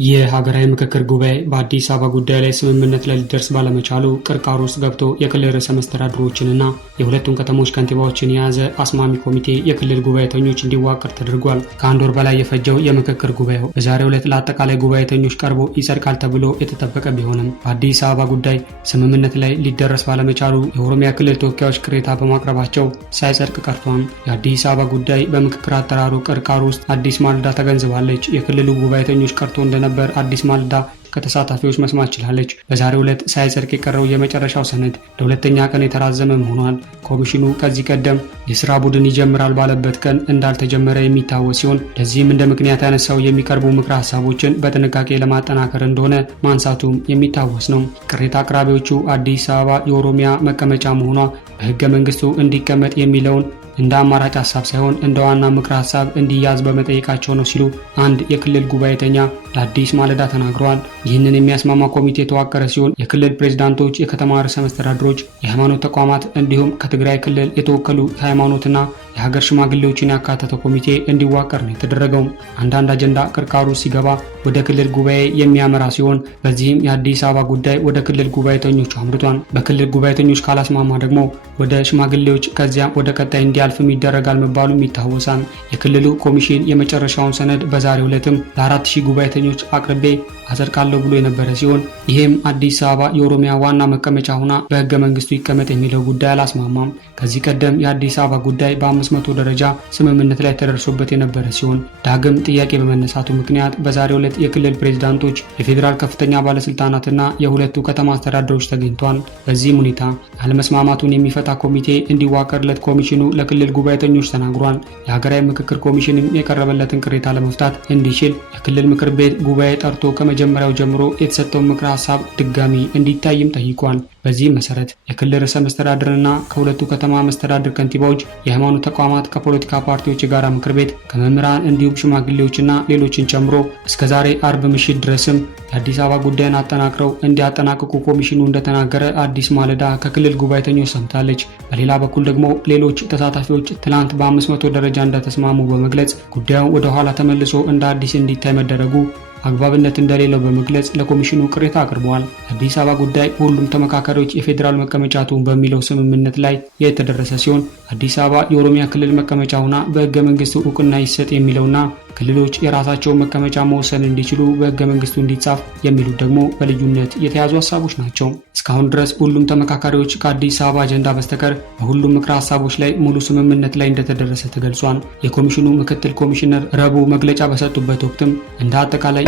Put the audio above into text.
የሀገራዊ ምክክር ጉባኤ በአዲስ አበባ ጉዳይ ላይ ስምምነት ላይ ሊደርስ ባለመቻሉ ቅርቃር ውስጥ ገብቶ የክልል ርዕሰ መስተዳድሮችንና የሁለቱም ከተሞች ከንቲባዎችን የያዘ አስማሚ ኮሚቴ የክልል ጉባኤተኞች እንዲዋቀር ተደርጓል። ከአንድ ወር በላይ የፈጀው የምክክር ጉባኤው በዛሬው ዕለት ለአጠቃላይ ጉባኤተኞች ቀርቦ ይጸድቃል ተብሎ የተጠበቀ ቢሆንም በአዲስ አበባ ጉዳይ ስምምነት ላይ ሊደረስ ባለመቻሉ የኦሮሚያ ክልል ተወካዮች ቅሬታ በማቅረባቸው ሳይጸድቅ ቀርቷል። የአዲስ አበባ ጉዳይ በምክክር አጠራሩ ቅርቃር ውስጥ አዲስ ማለዳ ተገንዝባለች። የክልሉ ጉባኤተኞች ቀርቶ እንደነበር አዲስ ማለዳ ከተሳታፊዎች መስማት ችላለች። በዛሬው ዕለት ሳይጸድቅ የቀረው የመጨረሻው ሰነድ ለሁለተኛ ቀን የተራዘመም ሆኗል። ኮሚሽኑ ከዚህ ቀደም የስራ ቡድን ይጀምራል ባለበት ቀን እንዳልተጀመረ የሚታወስ ሲሆን ለዚህም እንደ ምክንያት ያነሳው የሚቀርቡ ምክረ ሀሳቦችን በጥንቃቄ ለማጠናከር እንደሆነ ማንሳቱም የሚታወስ ነው። ቅሬታ አቅራቢዎቹ አዲስ አበባ የኦሮሚያ መቀመጫ መሆኗ በሕገ መንግስቱ እንዲቀመጥ የሚለውን እንደ አማራጭ ሀሳብ ሳይሆን እንደ ዋና ምክረ ሀሳብ እንዲያዝ በመጠየቃቸው ነው ሲሉ አንድ የክልል ጉባኤተኛ ለአዲስ ማለዳ ተናግረዋል። ይህንን የሚያስማማ ኮሚቴ የተዋቀረ ሲሆን የክልል ፕሬዝዳንቶች፣ የከተማ ርዕሰ መስተዳድሮች፣ የሃይማኖት ተቋማት እንዲሁም ከትግራይ ክልል የተወከሉ የሃይማኖትና የሀገር ሽማግሌዎችን ያካተተ ኮሚቴ እንዲዋቀር ነው የተደረገው። አንዳንድ አጀንዳ ቅርቃሩ ሲገባ ወደ ክልል ጉባኤ የሚያመራ ሲሆን በዚህም የአዲስ አበባ ጉዳይ ወደ ክልል ጉባኤተኞቹ አምርቷል። በክልል ጉባኤተኞች ካላስማማ ደግሞ ወደ ሽማግሌዎች ከዚያም ወደ ቀጣይ እንዲያልፍም ይደረጋል መባሉም ይታወሳል። የክልሉ ኮሚሽን የመጨረሻውን ሰነድ በዛሬው ዕለትም ለ4000 ጉባኤተኞች አቅርቤ አጸድቃለሁ ብሎ የነበረ ሲሆን ይህም አዲስ አበባ የኦሮሚያ ዋና መቀመጫ ሆና በሕገ መንግስቱ ይቀመጥ የሚለው ጉዳይ አላስማማም። ከዚህ ቀደም የአዲስ አበባ ጉዳይ በ500 ደረጃ ስምምነት ላይ ተደርሶበት የነበረ ሲሆን ዳግም ጥያቄ በመነሳቱ ምክንያት በዛሬው ዕለት የክልል ፕሬዝዳንቶች፣ የፌዴራል ከፍተኛ ባለስልጣናትና የሁለቱ ከተማ አስተዳደሮች ተገኝተዋል። በዚህም ሁኔታ አለመስማማቱን የሚፈታ ኮሚቴ እንዲዋቀርለት ኮሚሽኑ ለክልል ጉባኤተኞች ተናግሯል። የሀገራዊ ምክክር ኮሚሽንም የቀረበለትን ቅሬታ ለመፍታት እንዲችል የክልል ምክር ቤት ጉባኤ ጠርቶ ከመጀመሪያው ጀምሮ የተሰጠውን ምክረ ሀሳብ ድጋሚ እንዲታይም ጠይቋል። በዚህም መሰረት የክልል ርዕሰ መስተዳድርና ከሁለቱ ከተማ መስተዳድር ከንቲባዎች፣ የሃይማኖት ተቋማት፣ ከፖለቲካ ፓርቲዎች የጋራ ምክር ቤት፣ ከመምህራን እንዲሁም ሽማግሌዎችና ሌሎችን ጨምሮ እስከዛሬ አርብ ምሽት ድረስም የአዲስ አበባ ጉዳይን አጠናክረው እንዲያጠናቅቁ ኮሚሽኑ እንደተናገረ አዲስ ማለዳ ከክልል ጉባኤተኞች ሰምታለች። በሌላ በኩል ደግሞ ሌሎች ተሳታፊዎች ትላንት በ500 ደረጃ እንደተስማሙ በመግለጽ ጉዳዩ ወደ ኋላ ተመልሶ እንደ አዲስ እንዲታይ መደረጉ አግባብነት እንደሌለው በመግለጽ ለኮሚሽኑ ቅሬታ አቅርበዋል። አዲስ አበባ ጉዳይ ሁሉም ተመካካሪዎች የፌዴራል መቀመጫ ትሁን በሚለው ስምምነት ላይ የተደረሰ ሲሆን አዲስ አበባ የኦሮሚያ ክልል መቀመጫ ሆና በሕገ መንግስቱ እውቅና ይሰጥ የሚለውና ክልሎች የራሳቸውን መቀመጫ መወሰን እንዲችሉ በሕገ መንግስቱ እንዲጻፍ የሚሉት ደግሞ በልዩነት የተያዙ ሀሳቦች ናቸው። እስካሁን ድረስ ሁሉም ተመካካሪዎች ከአዲስ አበባ አጀንዳ በስተቀር በሁሉም ምክረ ሀሳቦች ላይ ሙሉ ስምምነት ላይ እንደተደረሰ ተገልጿል። የኮሚሽኑ ምክትል ኮሚሽነር ረቡዕ መግለጫ በሰጡበት ወቅትም እንደ አጠቃላይ